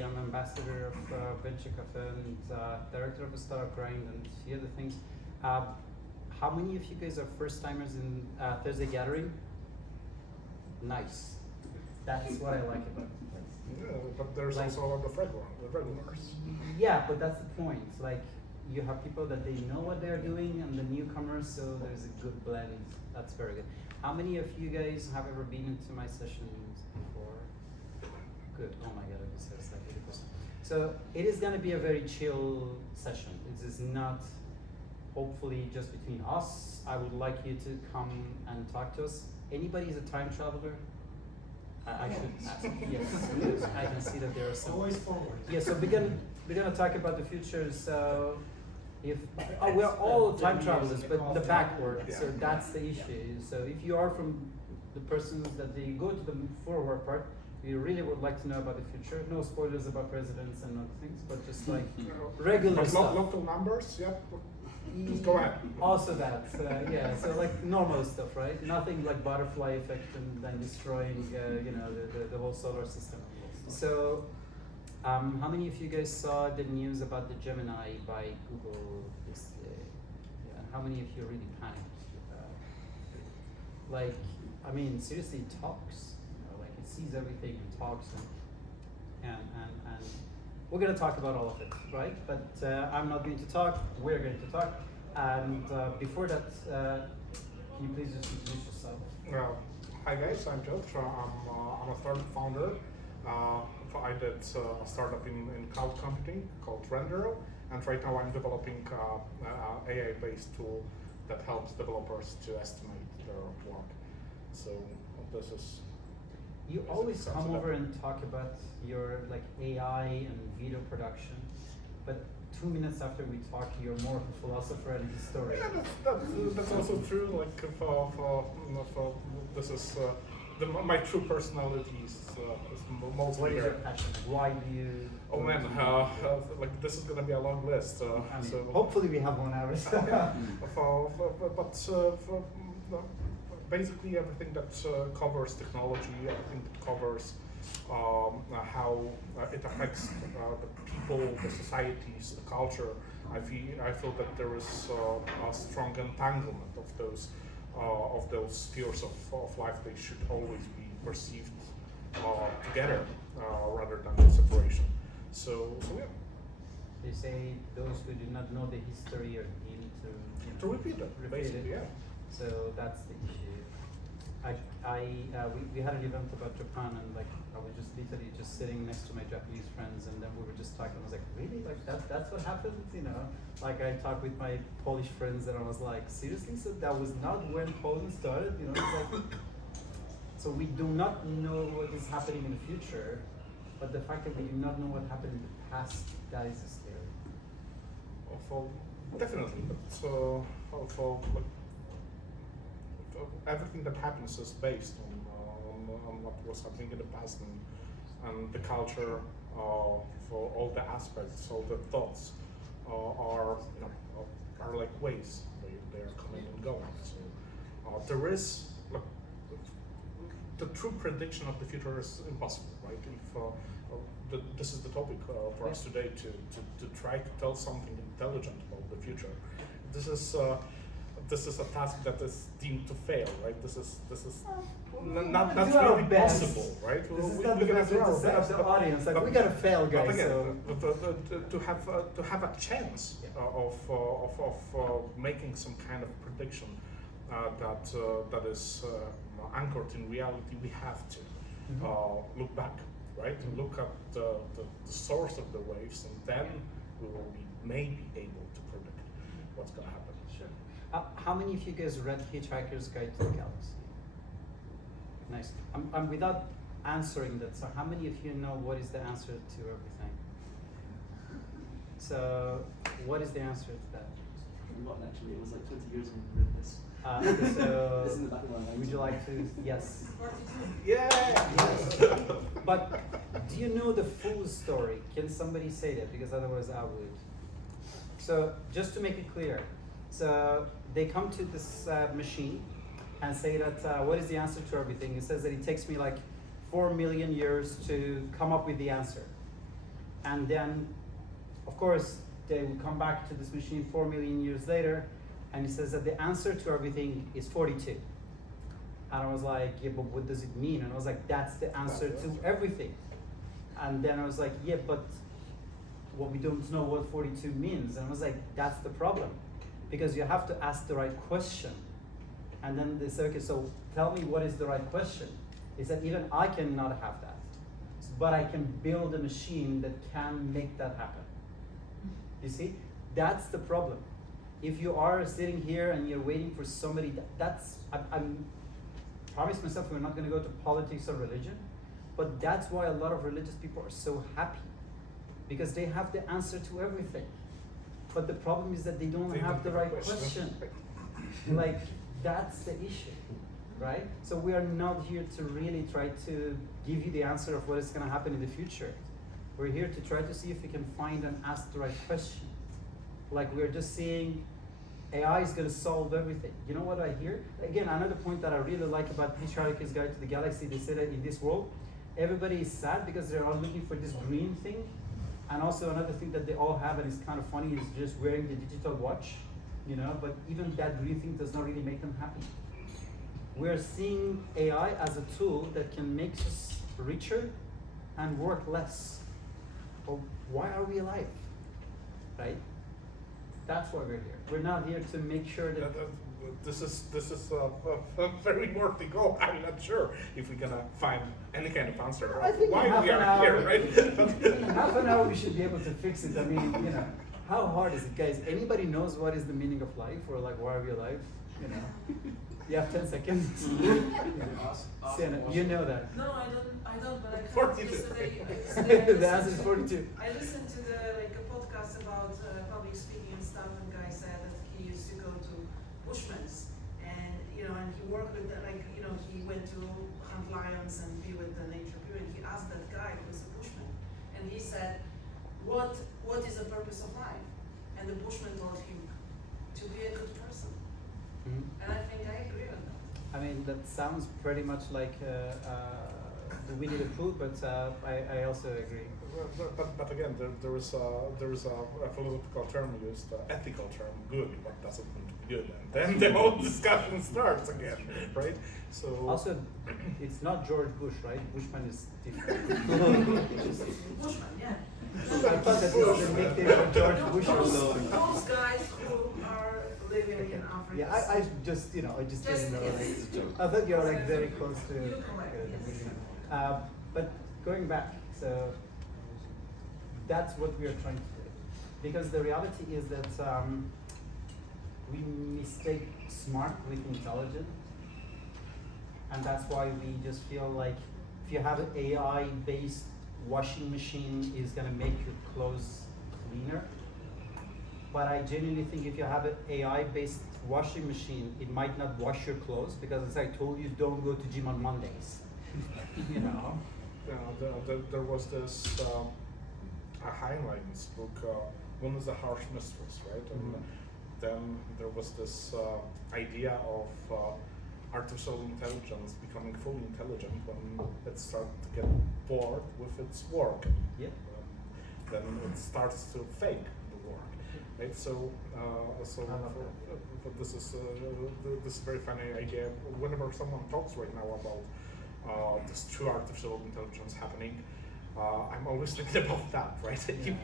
am ambassador of Venture Cafe and director of a startup grind and a few other things. How many of you guys are first timers in Thursday Gathering? Nice. That's what I like about it. Yeah, but there's like, also the regulars. Yeah, but that's the point. Like, you have people that they know what they're doing and the newcomers, so there's a good blend. That's very good. How many of you guys have ever been into my sessions before? Good. Oh my god, I just had like 80%. So it is going to be a very chill session. It is not, hopefully, just between us. I would like you to come and talk to us. Anybody is a time traveler? I should ask. Yes, I can see that there are some. Always forward. Yeah, so we're gonna talk about the future. So if we're all time travelers, but the backward. Yeah. So that's the issue. So if you are from the persons that they go to the forward part, we really would like to know about the future. No spoilers about presidents and other things, but just like regular But stuff. local numbers, yeah. Just go ahead. Also that, yeah. So like normal stuff, right? Nothing like butterfly effect and then destroying, the whole solar system. So, how many of you guys saw the news about the Gemini by Google this day? Yeah. How many of you really panicked? Like, I mean, seriously, it talks. Like it sees everything and talks and we're going to talk about all of it, right? But I'm not going to talk, we're going to talk. And before that, can you please just introduce yourself? Hi guys, I'm Piotr. I'm a startup founder. I did a startup in cloud computing called Rendero, and right now I'm developing an AI-based tool that helps developers to estimate their work. So this is. You always come over and talk about your like AI and video production, but 2 minutes after we talk, you're more of a philosopher and historian. Yeah, that's also true. Like for this is my true personality is mostly. What is your passion? Why do you? Oh man, like this is gonna be a long list. I mean, so hopefully we have 1 hour. But basically everything that covers technology, everything that covers how it affects the people, the societies, the culture. I feel that there is a strong entanglement of those spheres of life. They should always be perceived together rather than in separation. So yeah. They say those who do not know the history are deemed To repeat it, basically, yeah. So that's the issue. We had an event about Japan, and like I was just literally just sitting next to my Japanese friends, and then we were just talking. I was like, really, like that's what happens, Like I talked with my Polish friends, and I was like, seriously, so that was not when Poland started, It's like, so we do not know what is happening in the future, but the fact that we do not know what happened in the past, that is scary. Definitely, but everything that happens is based on what was happening in the past and the culture, for all the aspects, all the thoughts are like waves. They are coming and going. So there is the true prediction of the future is impossible, right? If this is the topic for us today to try to tell something intelligent about the future. This is a task that is deemed to fail, right? This is not really possible, right? This is not the best way to set up the audience. Like we gotta fail, guys. But again, to have a chance of making some kind of prediction that is anchored in reality, we have to look back, right? Look at the source of the waves, and then we will be maybe able to predict what's going to happen. Sure. How many of you guys read Hitchhiker's Guide to the Galaxy? Nice. I'm without answering that, so how many of you know what is the answer to everything? So, what is the answer to that? Not actually, it was like 20 years when we read this. So, This is in the back of my mind. would you like to? Yes. Yeah! Yes. But do you know the full story? Can somebody say that? Because otherwise I would. So, just to make it clear, so they come to this machine and say that what is the answer to everything? It says that it takes me like 4 million years to come up with the answer. And then, of course, they will come back to this machine 4 million years later, and it says that the answer to everything is 42. And I was like, yeah, but what does it mean? And I was like, that's the answer to everything. And then I was like, yeah, but what we don't know what 42 means. And I was like, that's the problem. Because you have to ask the right question. And then they said, okay, so tell me what is the right question. He said, even I cannot have that. But I can build a machine that can make that happen. You see, that's the problem. If you are sitting here and you're waiting for somebody, I'm promise myself we're not going to go to politics or religion, but that's why a lot of religious people are so happy, because they have the answer to everything. But the problem is that they don't have the right question. Like, that's the issue, right? So we are not here to really try to give you the answer of what is going to happen in the future. We're here to try to see if we can find and ask the right question. Like, we're just seeing AI is going to solve everything. You know what I hear? Again, another point that I really like about Hitchhiker's Guide to the Galaxy, they say that in this world, everybody is sad because they're all looking for this green thing. And also another thing that they all have, and it's kind of funny, is just wearing the digital watch, you know, but even that green thing does not really make them happy. We're seeing AI as a tool that can make us richer and work less. Well, why are we alive, right? That's why we're here. We're not here to make sure that this is a very worthy goal. I'm not sure if we're gonna find any kind of answer I think why in half we an are hour, here, right? in half an hour we should be able to fix it. I mean, you know, how hard is it, guys? Anybody knows what is the meaning of life, or like why are we alive? You know, you have 10 seconds. Sienna, you know that. No, I don't. But I 42. yesterday The answer is 42. I listened to a podcast about public speaking and stuff, and guy said that he used to go to Bushmans, and and he worked with he went to hunt lions and be with the nature people. And he asked that guy who was a Bushman, and he said, "What is the purpose of life?" And the Bushman told him, "To be a good person." Mhm. And I think I agree with that. I mean, that sounds pretty much like the Winnie the Pooh, but I also agree. But again, there is a philosophical term used, ethical term, good. What doesn't mean to be good, and then the whole discussion starts again, right? So Also, it's not George Bush, right? Bushman is different. Bushman, yeah. I thought that was the nickname for George Bush or something. Those guys who are living in Africa. Yeah, I just I just didn't know. Yes. Like, It's a joke. I thought you were like very close to You're correct, the yes. Bushman. But going back, so that's what we are trying to do, because the reality is that we mistake smart with intelligent, and that's why we just feel like if you have an AI-based washing machine, is gonna make your clothes cleaner. But I genuinely think if you have an AI-based washing machine, it might not wash your clothes, because as I told you, don't go to gym on Mondays. You know. there was this Heinlein's book, One is a Harsh Mistress, right? And then there was this idea of artificial intelligence becoming fully intelligent when it started to get bored with its work. Yep. Then it starts to fake the work, right? So, this is a very funny idea. Whenever someone talks right now about this true artificial intelligence happening, I'm always thinking about that, right? If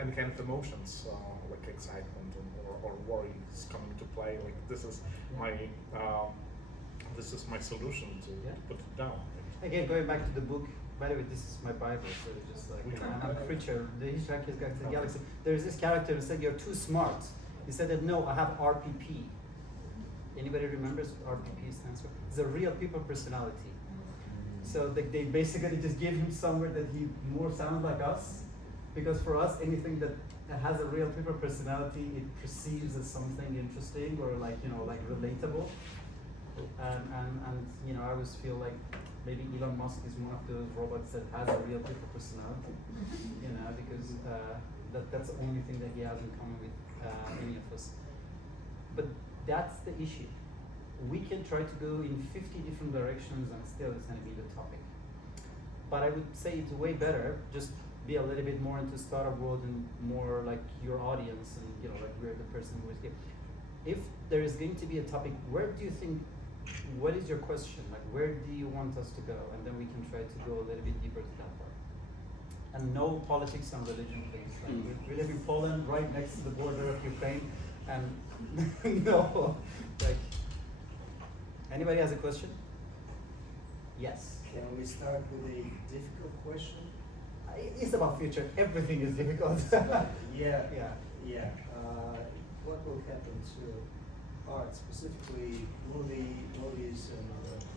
any kind of emotions like excitement or worry is coming to play, like this is my solution to put it down. Again, going back to the book, by the way, this is my Bible, so it's just like, I'm a preacher, the Hitchhiker's Guide to the Galaxy. There's this character who said, you're too smart. He said that, no, I have RPP. Anybody remembers what RPP stands for? It's a real people personality. So they basically just gave him somewhere that he more sounds like us, because for us, anything that has a real people personality, it perceives as something interesting or like relatable. And I always feel like maybe Elon Musk is one of those robots that has a real people personality, because that's the only thing that he has in common with any of us. But that's the issue. We can try to go in 50 different directions and still it's going to be the topic. but I would say it's way better. Just be a little bit more into startup world and more like your audience, and you know, like we're the person who is here. If there is going to be a topic, where do you think? What is your question? Like, where do you want us to go? And then we can try to go a little bit deeper to that part. And no politics and religion, please. Like, we live in Poland, right next to the border of Ukraine, and no, like. Anybody has a question? Yes. Can we start with a difficult question? It's about future. Everything is difficult. Yeah. Yeah. What will happen to art, specifically movies and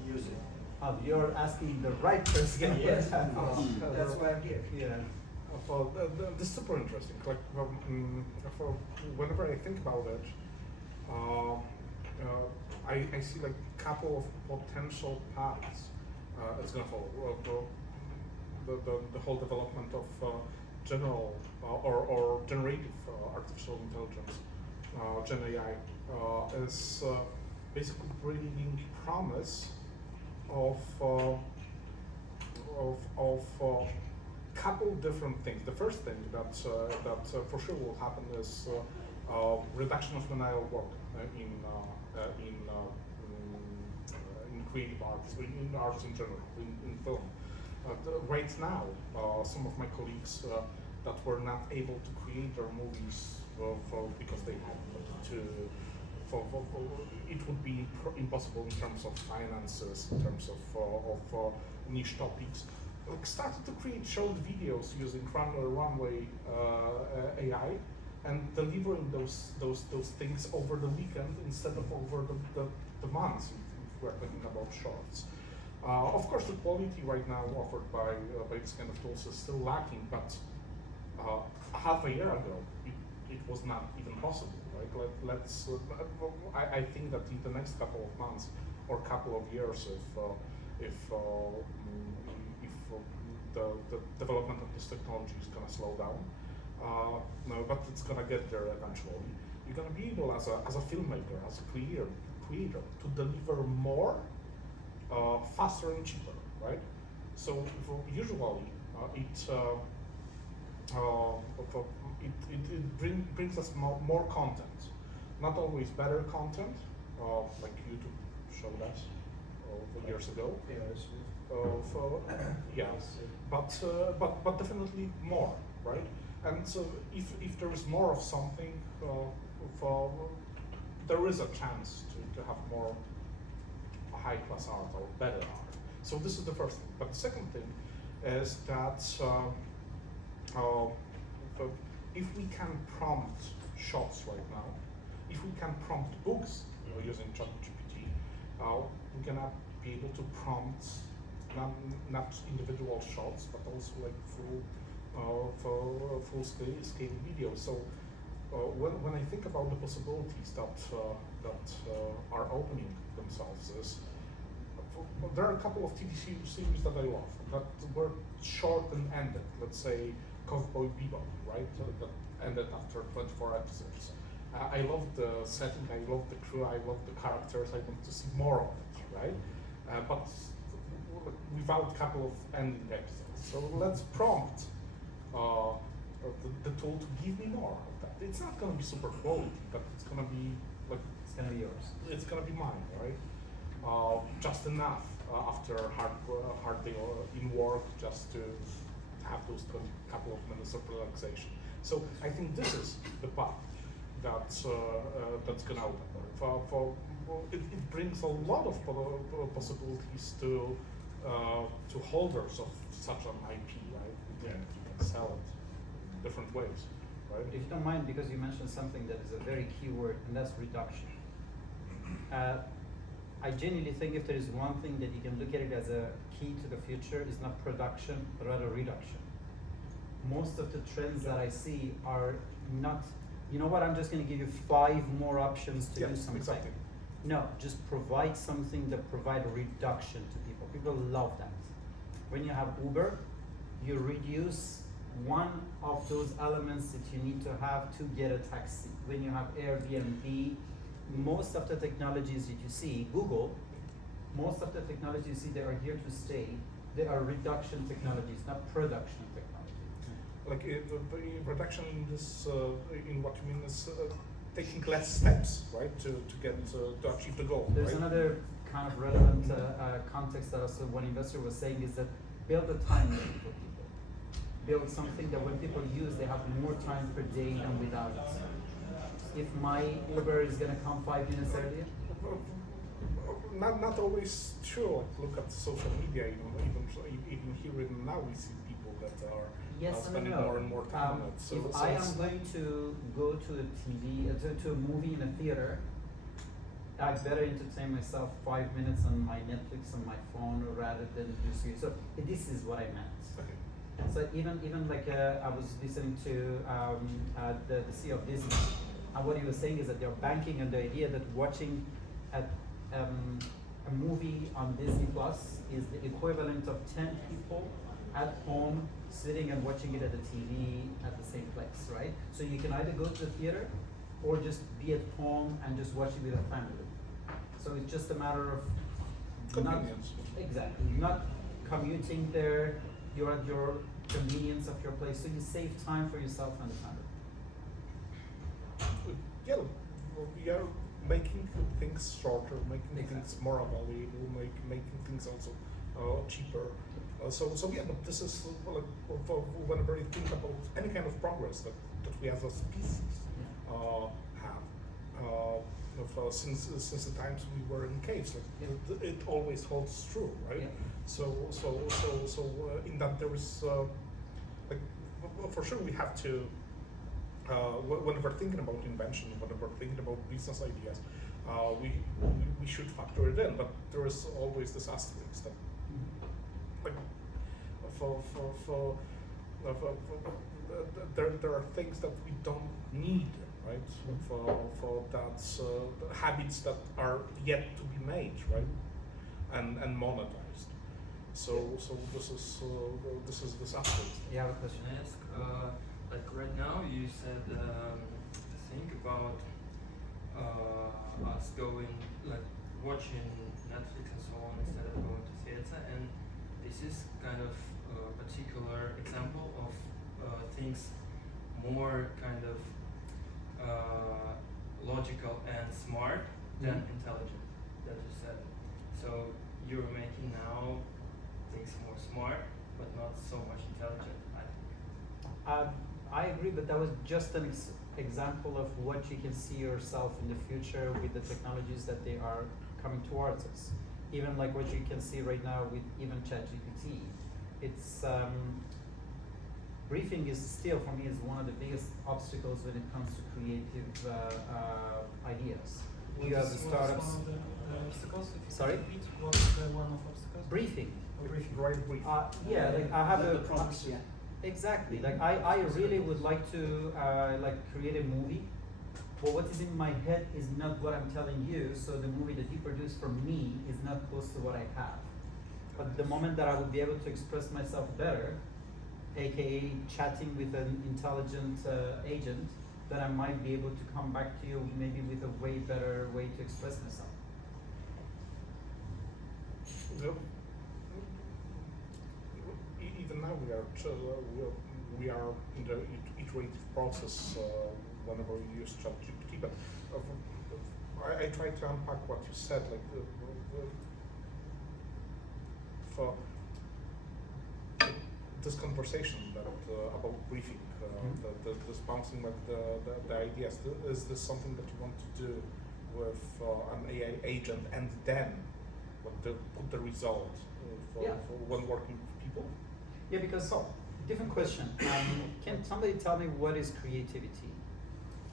music? You're asking the right person. Yes. That's why I'm here. Yeah. For this is super interesting. Like for whenever I think about it, I see like couple of potential paths it's gonna follow. The whole development of general or generative artificial intelligence, Gen AI, is basically bringing promise of couple different things. The first thing that for sure will happen is reduction of manual work in creative arts, in arts in general, in film. Right now, some of my colleagues that were not able to create their movies because they had to, it would be impossible in terms of finances, in terms of niche topics. Like started to create short videos using runway AI and delivering those things over the weekend instead of over the months. If we're talking about shorts. Of course, the quality right now offered by this kind of tools is still lacking, but half a year ago, it was not even possible, right? I think that in the next couple of months or couple of years, if the development of this technology is going to slow down, no, but it's going to get there eventually. You're going to be able, as a filmmaker, as a creator, to deliver more faster and cheaper, right? So usually it brings us more content, not always better content, like YouTube showed us years ago. But definitely more, right? And so if there is more of something, there is a chance to have more high-class art or better art. So this is the first thing. But the second thing is that if we can prompt shots right now, if we can prompt books using ChatGPT, we're gonna be able to prompt not individual shots, but also like full scale video. So when I think about the possibilities that are opening themselves, there are a couple of TV series that I love that were short and ended. Let's say Cowboy Bebop, right? That ended after 24 episodes. I love the setting, I love the crew, I love the characters. I want to see more of it, right? But without a couple of ending episodes. So let's prompt the tool to give me more of that. It's not going to be super quality, but it's going to be like It's gonna be yours. it's going to be mine, right? Just enough after hard day in work, just to have those couple of minutes of relaxation. So I think this is the path that's going to open. It brings a lot of possibilities to holders of such an IP, right? You can sell it in different ways, right? If you don't mind, because you mentioned something that is a very key word, and that's reduction. I genuinely think if there is one thing that you can look at it as a key to the future, is not production, but rather reduction. Most of the trends that I see are not, you know what, I'm just going to give you 5 more options to do something. Exactly. No, just provide something that provide a reduction to people. People love that. When you have Uber, you reduce one of those elements that you need to have to get a taxi. When you have Airbnb, most of the technologies that you see, Google, most of the technologies you see, they are here to stay. They are reduction technologies, not production technology. Like the reduction in this, in what you mean is taking less steps, right, to achieve the goal. There's right? another kind of relevant context that also one investor was saying is that build a time limit for people. Build something that when people use, they have more time per day than without it. If my Uber is gonna come 5 minutes earlier, Not always true. Like, look at social media. Even here in now, we see people that are yes and spending no. more and more time on it. So, If so I it's- am going to go to a TV, to a movie in a theater, I better entertain myself 5 minutes on my Netflix on my phone rather than just use. So this is what I meant. okay. So even like I was listening to the CEO of Disney, and what he was saying is that they're banking on the idea that watching a movie on Disney Plus is the equivalent of 10 people at home sitting and watching it at the TV at the same place, right? So you can either go to the theater or just be at home and just watch it with a family. So it's just a matter of Convenience. exactly, not commuting there, you're at your convenience of your place, so you save time for yourself and the family. Yeah, we are making things shorter, making Exactly. things more available, making things also cheaper. So yeah, but this is like whenever you think about any kind of progress that we as a species have. Since the times we were in caves, like it always holds true, right? Yeah. So in that there is like for sure we have to when we're thinking about invention, when we're thinking about business ideas, we should factor it in. But there is always this asterisk that like there are things that we don't need, right? For that's habits that are yet to be made, right? And monetized. So this is this aspect. You have a question? Can I ask, like right now you said think about us going, like watching Netflix and so on instead of going to theater, and this is kind of a particular example of things more kind of logical and smart than intelligent, that you said. So you're making now things more smart, but not so much intelligent, I think. I agree, but that was just an example of what you can see yourself in the future with the technologies that they are coming towards us. Even like what you can see right now with even ChatGPT, it's briefing is still for me is one of the biggest obstacles when it comes to creative ideas. You have the startups. One of the obstacles? If you Sorry? could repeat, what's the one of obstacles? Briefing. Right brief. Yeah, like I have the a prompts, yeah. Exactly. Like I really would like to like create a movie, but what is in my head is not what I'm telling you. So the movie that you produce for me is not close to what I have. But the moment that I would be able to express myself better, aka chatting with an intelligent agent, then I might be able to come back to you maybe with a way better way to express myself. Yep. Even now we are in the iterative process whenever we use ChatGPT. But I try to unpack what you said, like for this conversation that about briefing, this bouncing like the ideas. Is this something that you want to do with an AI agent, and then put the result for when working with people? Yeah, because different question. Can somebody tell me what is creativity?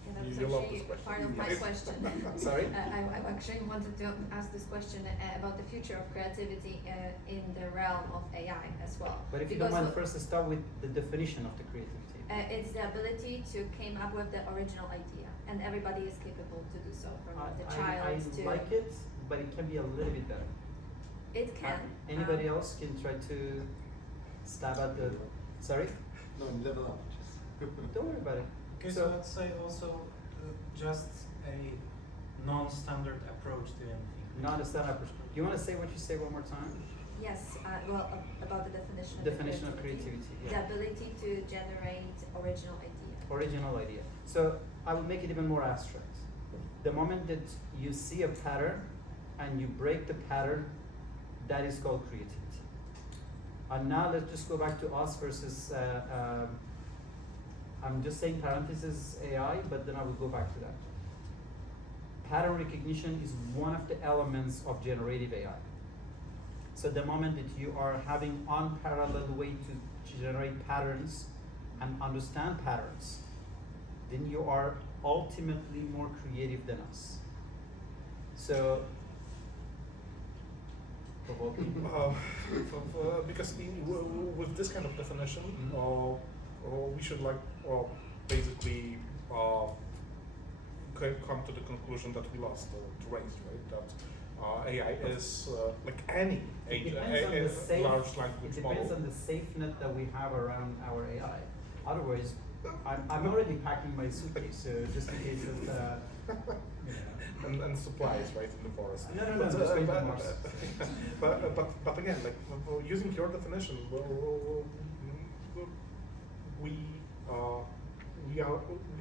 Yeah, that was You love actually this question. part of my Yes. question. Sorry? I actually wanted to ask this question about the future of creativity in the realm of AI as well. But if you don't Because mind, first start with the definition of the creativity. it's the ability to came up with the original idea, and everybody is capable to do so, from the I child to. like it, but it can be a little bit better. It can. Anybody else can try to stab at the. Sorry? No, level up. Just Don't worry about it. Okay, so let's say also just a non-standard approach to anything. Not a stand-up. You want to say what you say one more time? Yes, about the definition of Definition of creativity. The Yeah. ability to generate original idea. Original idea. So I would make it even more abstract. The moment that you see a pattern and you break the pattern, that is called creativity. And now let's just go back to us versus, I'm just saying parenthesis AI, but then I will go back to that. Pattern recognition is one of the elements of generative AI. So the moment that you are having unparalleled way to generate patterns and understand patterns, then you are ultimately more creative than us. So, Because with this kind of definition, we should basically come to the conclusion that we lost the race, right? That AI is like any large language it model. depends on the safe net that we have around our AI. Otherwise, I'm already packing my suitcase, so just in case of, And supplies, right, in the forest. No, just wait for Mars. But again, like using your definition, we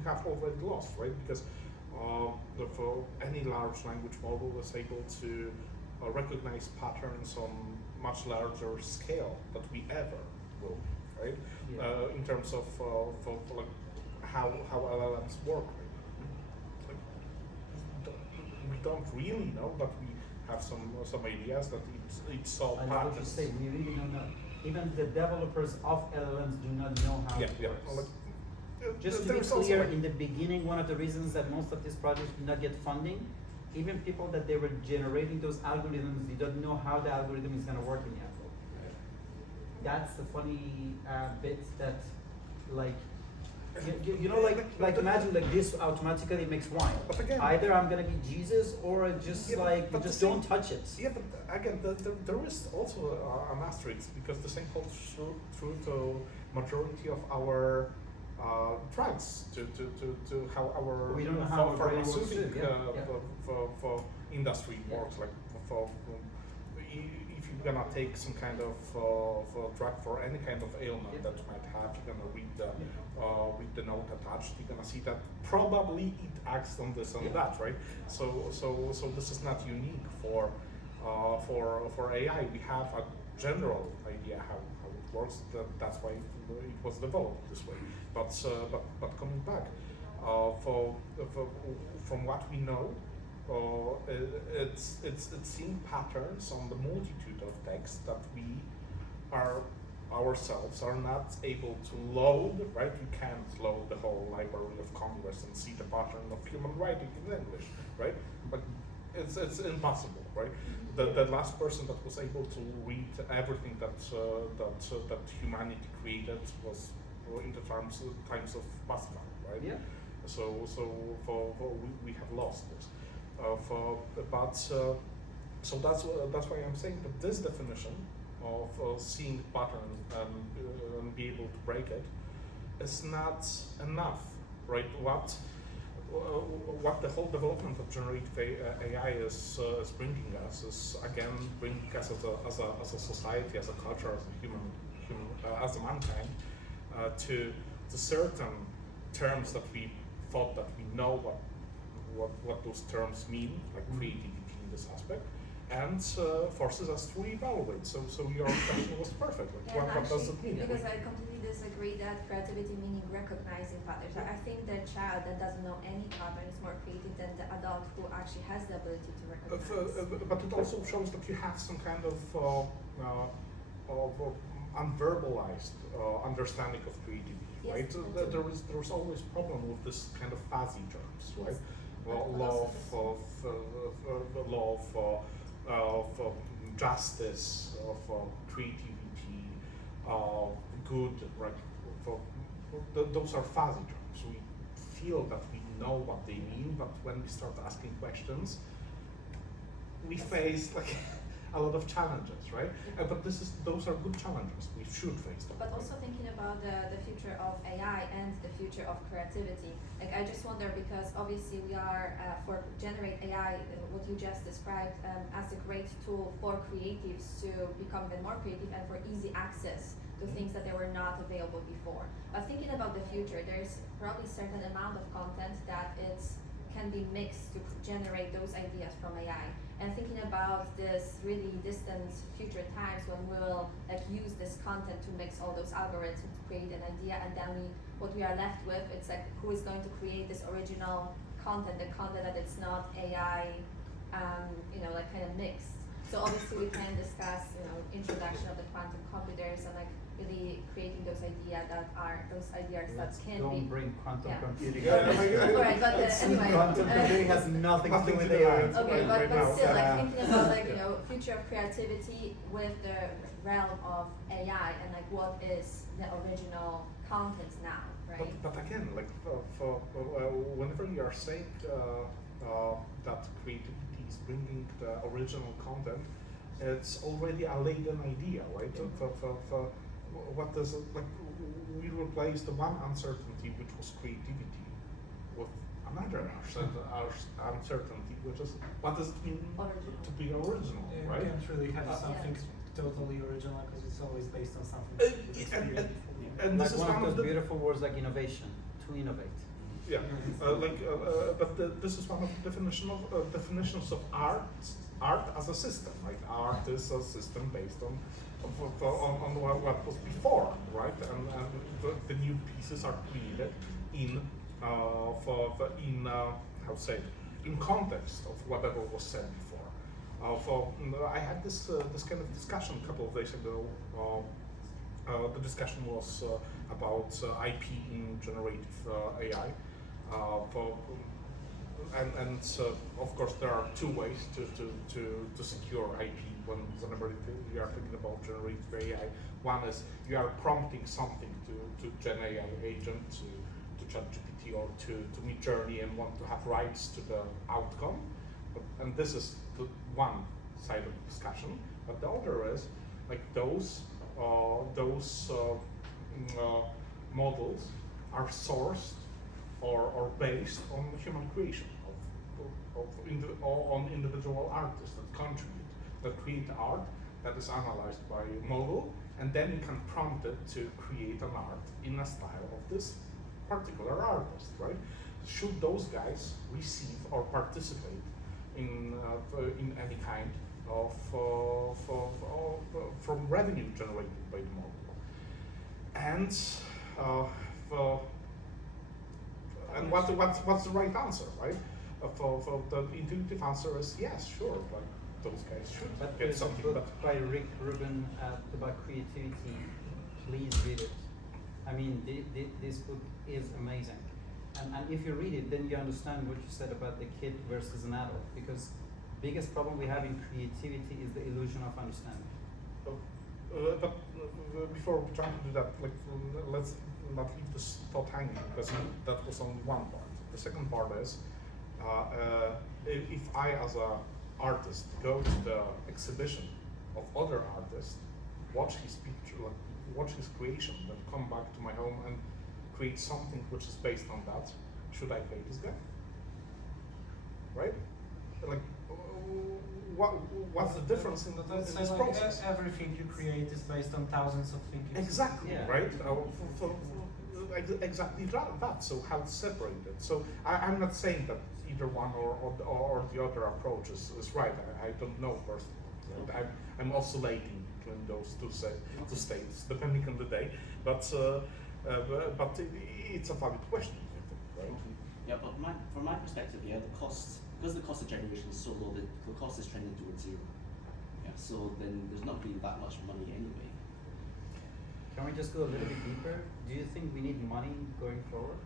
have already lost, right? Because for any large language model is able to recognize patterns on much larger scale that we ever will, right? Yeah. In terms of for like how LLMs work. Like, we don't really know, but we have some ideas that it's solve I know what you patterns. say, we really don't know. Even the developers of LLMs do not know how it works. Like, Just to be there's also, clear, like- in the beginning, one of the reasons that most of these projects did not get funding, even people that they were generating those algorithms, they don't know how the algorithm is going to work in the algorithm. That's the funny bit that, like, you know, like imagine like this automatically makes wine. But again, Either I'm going to be Jesus or just Yeah, like, but just the don't same- touch it. Yeah, but again, there is also an asterisk because the same holds true to majority of our drugs, to how our We don't know how our brain works too, pharmaceutical yeah. for industry Yeah. works. Like if you're gonna take some kind of drug for any kind of ailment Yeah. that you might have, you're gonna read the note attached. You're gonna see that probably it acts on this and Yeah. that, right? So this is not unique for AI. We have a general idea how it works. That's why it was developed this way. But coming back, from what we know, it's seeing patterns on the multitude of text that we are ourselves are not able to load, right? You can't load the whole Library of Congress and see the pattern of human writing in English, right? But it's impossible, right? The last person that was able to read everything that humanity created was in the times of Pascal, right? Yeah. So we have lost this. So that's why I'm saying that this definition of seeing pattern and be able to break it is not enough, right? What the whole development of generative AI is bringing us is again bringing us as a society, as a culture, as a human as a mankind to certain terms that we thought that we know what those terms mean, like creativity in this aspect, and forces us to evaluate. So your question was perfect. Like, Yeah, what does it mean? because I completely disagree that creativity meaning recognizing patterns. I think the child that doesn't know any pattern is more creative than the adult who actually has the ability to recognize. But it also shows that you have some kind of unverbalized understanding of creativity, Yes, right? I do. There's always problem with this kind of fuzzy terms, right? Yes. Law of justice, of creativity, good, right? Those are fuzzy terms. We feel that we know what they mean, but when we start asking questions, we face like a lot of challenges, right? But those are good challenges. We should face them. But also thinking about the future of AI and the future of creativity. Like I just wonder because obviously we are for generate AI, what you just described as a great tool for creatives to become even more creative and for easy access to things that they were not available before. But thinking about the future, there's probably a certain amount of content that can be mixed to generate those ideas from AI. And thinking about this really distant future times when we'll like use this content to mix all those algorithms to create an idea, and then what we are left with, it's like who is going to create this original content, the content that it's not AI, like kind of mixed. So obviously we can discuss, introduction of the quantum computers and like really creating those ideas that can Don't be. bring quantum Yeah. computing. Alright, but anyway. Quantum computing has nothing to do with AI. Okay, Right but now. still, like thinking about future of creativity with the realm of AI and like what is the original content now, right? But again, like whenever you are saying that creativity is bringing the original content, it's already a laden idea, right? What does it, like we replace the one uncertainty, which was creativity, with another uncertainty, which is what does it mean Original. to be original, You right? can't really have something Yeah. totally original because it's always based on something. And Like this is one one of of those the beautiful words like innovation, to innovate. yeah, this is one of the definitions of art as a system, right? Art is a system based on what was before, right? And the new pieces are created in in context of whatever was said before. I had this kind of discussion a couple of days ago. The discussion was about IP in generative AI. And of course there are two ways to secure IP whenever you are thinking about generative AI. One is you are prompting something to Gen AI agent, to ChatGPT or to Midjourney and want to have rights to the outcome. And this is the one side of the discussion. But the other is like those models are sourced or based on human creation on individual artists that contribute, that create art that is analyzed by a model, and then you can prompt it to create an art in a style of this particular artist, right? Should those guys receive or participate in any kind of from revenue generated by the model? And what's the right answer, right? For the intuitive answer is yes, sure, like those guys should But get there's a something. book But by Rick Rubin about creativity. Please read it. I mean, this book is amazing. And if you read it, then you understand what you said about the kid versus an adult. Because biggest problem we have in creativity is the illusion of understanding. but before we try to do that, like let's not leave this thought hanging, because that was only one part. The second part is if I, as an artist, go to the exhibition of other artists, watch his picture, like, watch his creation, then come back to my home and create something which is based on that, should I pay this guy? Right? Like, what's the difference in Let's say this like process? everything you create is based on thousands of things. Exactly, Yeah. right? Exactly that. So how to separate it? So I'm not saying that either one or the other approach is right. I don't know personally. Right? I'm oscillating between those two states, depending on the day. But it's a valid question, I think, right? Yeah, but from my perspective, the cost, because the cost of generation is so low, the cost is trending towards zero. Yeah, so then there's not really that much money anyway. Can we just go a little bit deeper? Do you think we need money going forward?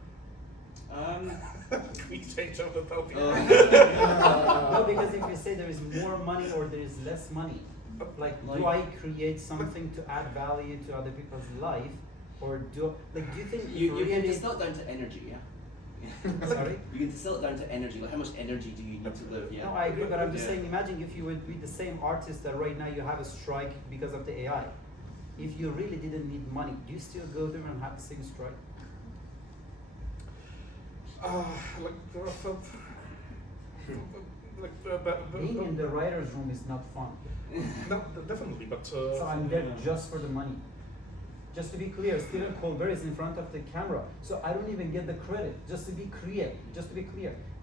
We change up the topic. No, because if you say there is more money or there is less money, do I create something to add value to other people's life, or do you think you it's not down to energy, yeah. Sorry? You can distill it down to energy. Like how much energy do you need to live? Yeah. No, I agree, but I'm just Yeah. saying, imagine if you would be the same artist that right now you have a strike because of the AI. If you really didn't need money, do you still go there and have the same strike? Like there are some, like Being in the writer's room is not fun. no, definitely, but So I'm there just for the money. Just to be clear, Stephen Colbert is in front of the camera, so I don't even get the credit. Just to be clear,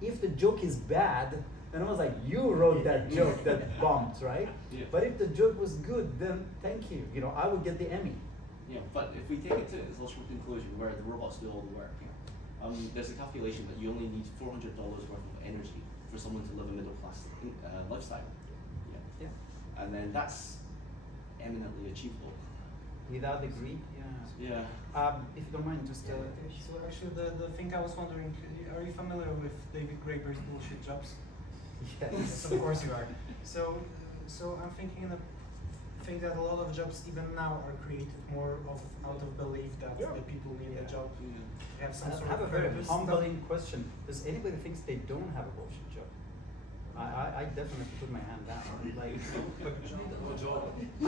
if the joke is bad, then I was like, you wrote that joke that bombed, right? Yeah. But if the joke was good, then thank you. You know, I would get the Emmy. Yeah, but if we take it to its logical conclusion where the robots do all the work, there's a calculation that you only need $400 worth of energy for someone to live a middle class lifestyle. Yeah. Yeah. And then that's eminently achievable. Without the greed, yeah. Yeah. If you don't mind, just So actually, the thing I was wondering, are you familiar with David Graeber's bullshit jobs? yes. Yes, of course you are. So I'm thinking that a lot of jobs even now are created more out of belief that Yeah. the people need a job. Have some I sort have of a very purpose. humbling question. Does anybody think they don't have a bullshit job? I definitely put my hand down. Like,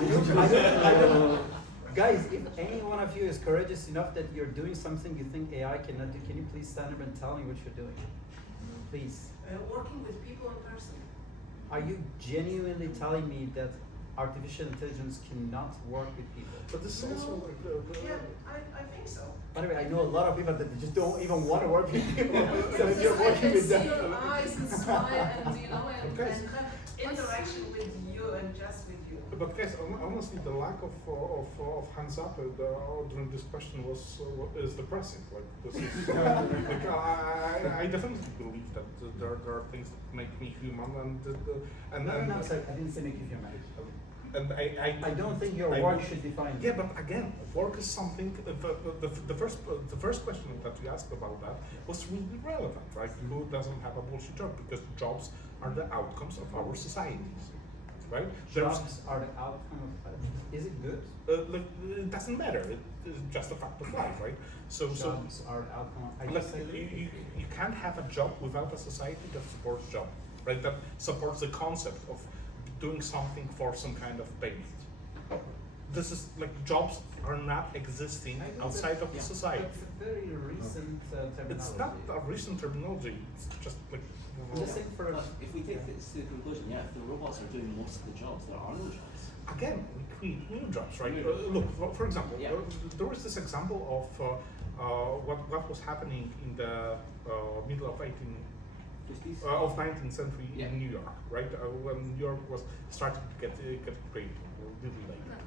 I don't. Guys, if any one of you is courageous enough that you're doing something you think AI cannot do, can you please stand up and tell me what you're doing? Please. Working with people in person. Are you genuinely telling me that artificial intelligence cannot work with people? but this is also like Yeah, I think so. By the way, I know a lot of people that just don't even want to work with people. So if you're I working can with see them. your eyes and smile and Okay. and have interaction with you and just with you. But guys, honestly, the lack of hands up during this question is depressing. Like this is like I definitely believe that there are things that make me human, No, sorry, I didn't say make you human. and I don't think your I work would- should define you. Yeah, but again, work is something. The first question that we asked about that was really relevant, right? Who doesn't have a bullshit job? Because jobs are the outcomes of our societies, right? Jobs are the outcome of. Is it good? Like, it doesn't matter. It's just a fact of life, right? So Jobs are the outcome of. I like, just said it. you can't have a job without a society that supports job, right? That supports the concept of doing something for some kind of payment. This is like jobs are not existing I think outside that- of the society. That's a very recent terminology. It's not a recent terminology. It's just like Just saying for. But if we take this to the conclusion, yeah, if the robots are doing most of the jobs, there are no jobs. again, we create new jobs, right? Yeah. Look, for example, Yeah. there was this example of what was happening in the middle of 19th century Yeah. in New York, right? When New York was starting to get created, really later.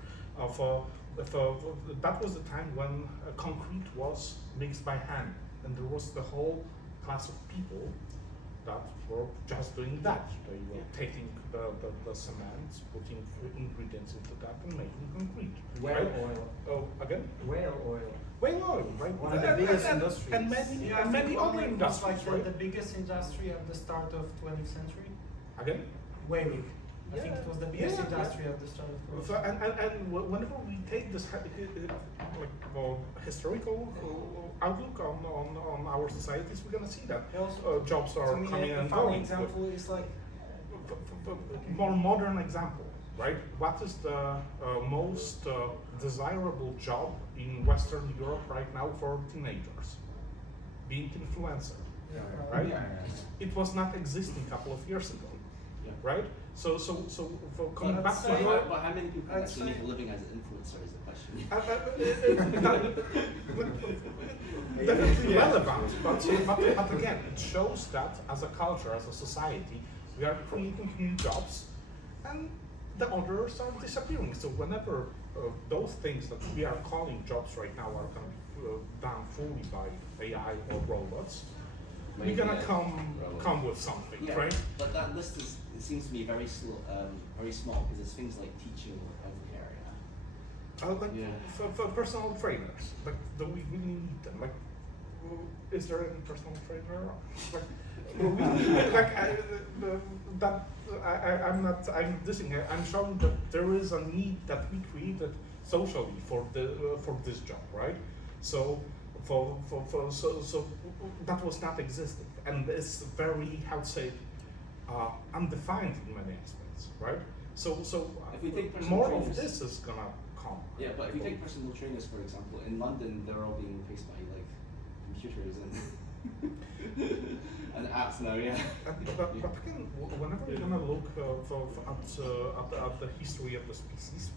That was the time when concrete was mixed by hand, and there was the whole class of people that were just doing that. They were taking the cement, putting ingredients into that, and making concrete. Whale right? oil. Oh, again? Whale oil. Whale oil, right? One of the biggest industries. And many, Yeah, and I many think other whaling was industries, like right? the biggest industry at the start of 20th century. Again? Whaling. I think it was the biggest Yeah. industry at the start of 20th So, century. and whenever we take this historical outlook on our societies, we're gonna see that Also, jobs are to me, coming a and funny going. example is like More modern example, right? What is the most desirable job in Western Europe right now for teenagers? Being influencer, right? It was not existing a couple of years ago, Yeah. right? So for coming But, back to but how many people I'd actually make say- a living as an influencer is the question. definitely relevant, but again, it shows that as a culture, as a society, we are creating new jobs, and the others are disappearing. So whenever those things that we are calling jobs right now are going to be done fully by AI or robots, we're Maybe gonna a robot. come with something, Yeah, right? but that list is, it seems to me very slow, very small because it's things like teaching or healthcare. Like Yeah. for personal trainers, like do we really need them? Like, is there any personal trainer? Like, I'm not. I'm dissing. I'm showing that there is a need that we created socially for this job, right? So So that was not existing, and it's very, how to say, undefined in many aspects, right? So If we take personal more of trainers- this is gonna come. Yeah, but if you take personal trainers, for example, in London, they're all being replaced by like computers and and apps now. Yeah. But again, whenever you're gonna look at the history of the species,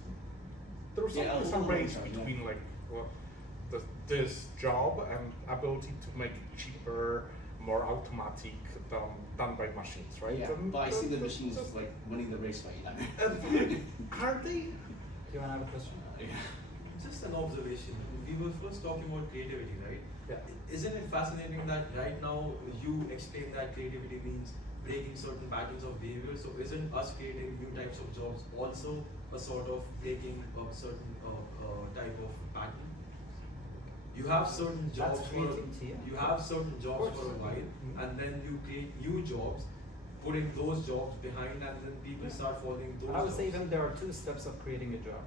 there's Yeah, always a a long race time, yeah. between like this job and ability to make it cheaper, more automatic, done by machines, right? Yeah, And but I see the that- machines that- like winning the race right now. Are they? Do you want to have a question? Just an observation. We were first talking about creativity, right? Yeah. Isn't it fascinating that right now you explain that creativity means breaking certain patterns of behavior? So isn't us creating new types of jobs also a sort of breaking a certain type of pattern? You have certain jobs That's for creativity, yeah. you have certain jobs Of for course. a while, Mhm. and then you create new jobs, putting those jobs behind, and then people start following those. I would say jobs. even there are two steps of creating a job.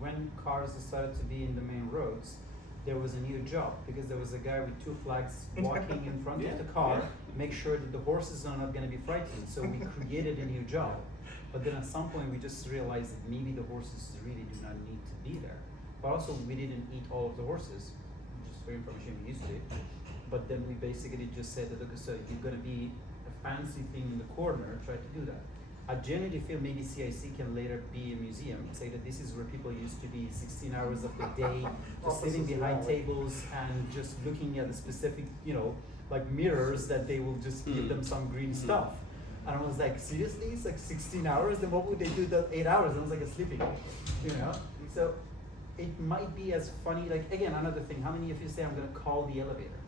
When cars decided to be in the main roads, there was a new job because there was a guy with two flags walking in front Yeah, of the car, yeah. make sure that the horses are not going to be frightened. So we created a new job. But then at some point we just realized that maybe the horses really do not need to be there. But also we didn't eat all of the horses, just for information we used to. But then we basically just said that, okay, so if you're going to be a fancy thing in the corner, try to do that. I genuinely feel maybe CIC can later be a museum, say that this is where people used to be 16 hours of the day, just sitting behind tables and just looking at the specific, like mirrors that they will just give them some green stuff. And I was like, seriously, it's like 16 hours? Then what would they do the 8 hours? I was like sleeping, So it might be as funny, like again, another thing, how many of you say I'm gonna call the elevator?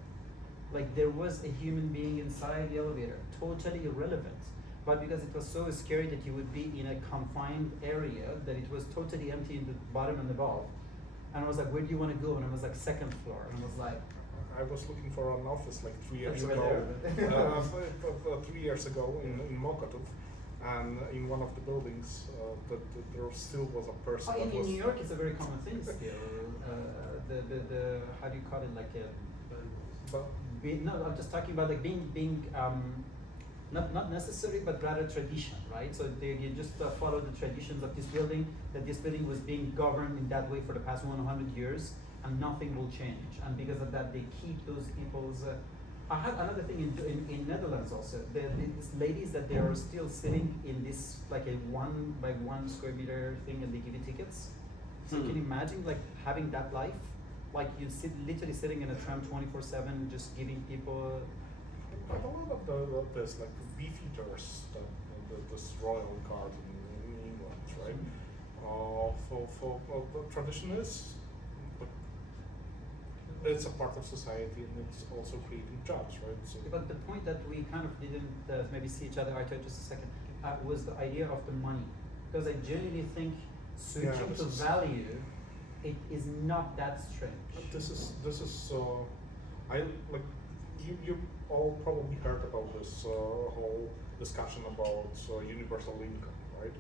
Like there was a human being inside the elevator, totally irrelevant. But because it was so scary that you would be in a confined area, that it was totally empty in the bottom and above. And I was like, where do you want to go? And I was like, second floor. And I was like, I was looking for an office like 3 years You were ago. there. 3 years ago in Mokotów, and in one of the buildings, there still was a person. oh, that in was New York, it's a very common thing still. The how do you call it? Like But no, I'm just talking about like being not necessary, but rather tradition, right? So you just follow the traditions of this building, that this building was being governed in that way for the past 100 years, and nothing will change. And because of that, they keep those people's. I had another thing in Netherlands also. These ladies that they are still sitting in this like a 1 by 1 square meter thing, and they give you tickets. So can you imagine like having that life? Like you literally sitting in a tram 24/7, just giving people. a lot of this, like beefeaters, this royal guard in England, right? For the tradition is, it's a part of society, and it's also creating jobs, right? So But the point that we kind of didn't maybe see each other eye to eye just a second was the idea of the money, because I genuinely think switching this to is- value, it is not that strange. this is I like you all probably heard about this whole discussion about universal income, right?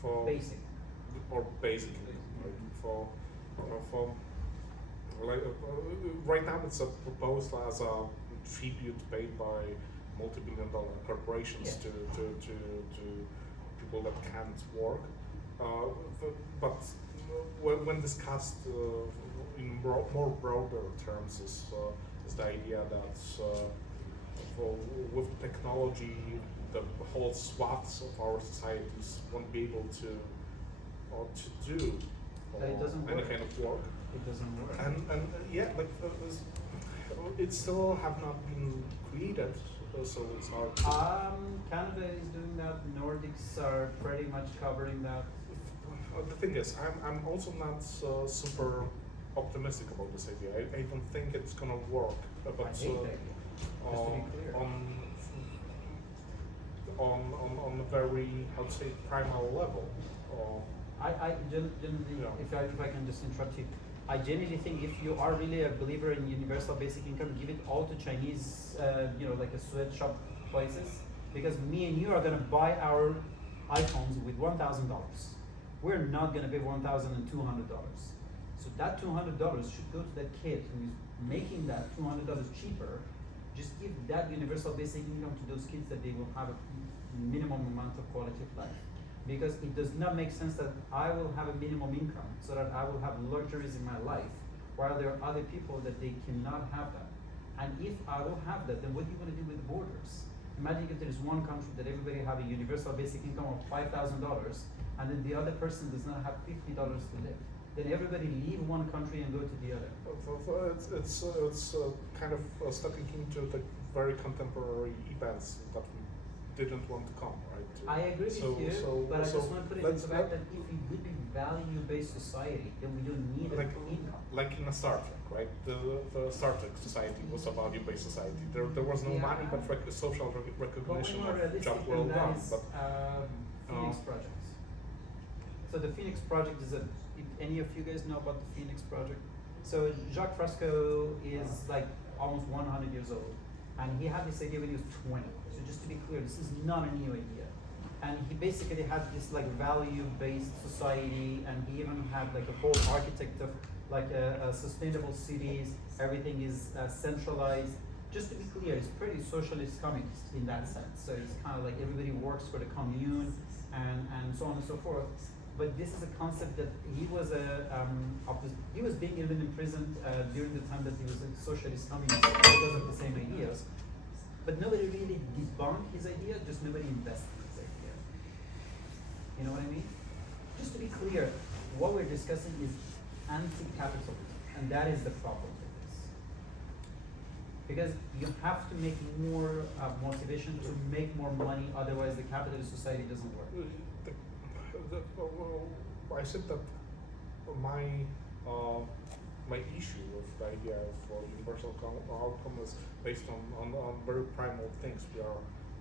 For Basic. or basic income, right? For like right now it's proposed as a tribute paid by multi-billion-dollar corporations Yeah. to people that can't work. But when discussed in more broader terms is the idea that with technology, the whole swaths of our societies won't be able to do That it doesn't any work. kind of work. It doesn't work. And yeah, like it still have not been created, so it's hard. Canada is doing that. Nordics are pretty much covering that. The thing is, I'm also not super optimistic about this idea. I don't think it's gonna work. But I hate that. Just to be clear. On a very, I'd say, primal level. I genuinely, Yeah. if I can just interrupt you, I genuinely think if you are really a believer in universal basic income, give it all to Chinese, like a sweatshop places, because me and you are gonna buy our iPhones with $1,000. We're not gonna pay $1,200. So that $200 should go to that kid who is making that $200 cheaper. Just give that universal basic income to those kids that they will have a minimum amount of quality of life. Because it does not make sense that I will have a minimum income so that I will have luxuries in my life, while there are other people that they cannot have that. And if I will have that, then what do you want to do with the borders? Imagine if there is one country that everybody have a universal basic income of $5,000, and then the other person does not have $50 to live. Then everybody leave one country and go to the other. It's kind of stepping into the very contemporary events that we didn't want to come, right? I agree with you, but I just want to put it into fact that if we would be value-based society, then we don't need an income. Like in a Star Trek, right? The Star Trek society was a value-based society. There was no money, but social recognition of job well done. But Phoenix projects. So the Phoenix project is if any of you guys know about the Phoenix project? So Jacques Fresco is like almost 100 years old, and he had this idea when he was 20. So just to be clear, this is not a new idea. And he basically had this like value-based society, and he even had like a whole architect of like sustainable cities. Everything is centralized. Just to be clear, it's pretty socialist communist in that sense. So it's kind of like everybody works for the commune and so on and so forth. But this is a concept that he was he was being even imprisoned during the time that he was a socialist communist because of the same ideas. But nobody really debunked his idea, just nobody invested in his idea. You know what I mean? Just to be clear, what we're discussing is anti-capitalism, and that is the problem with this. Because you have to make more motivation to make more money, otherwise the capitalist society doesn't work. I said that my issue with the idea of universal outcome is based on very primal things. We are,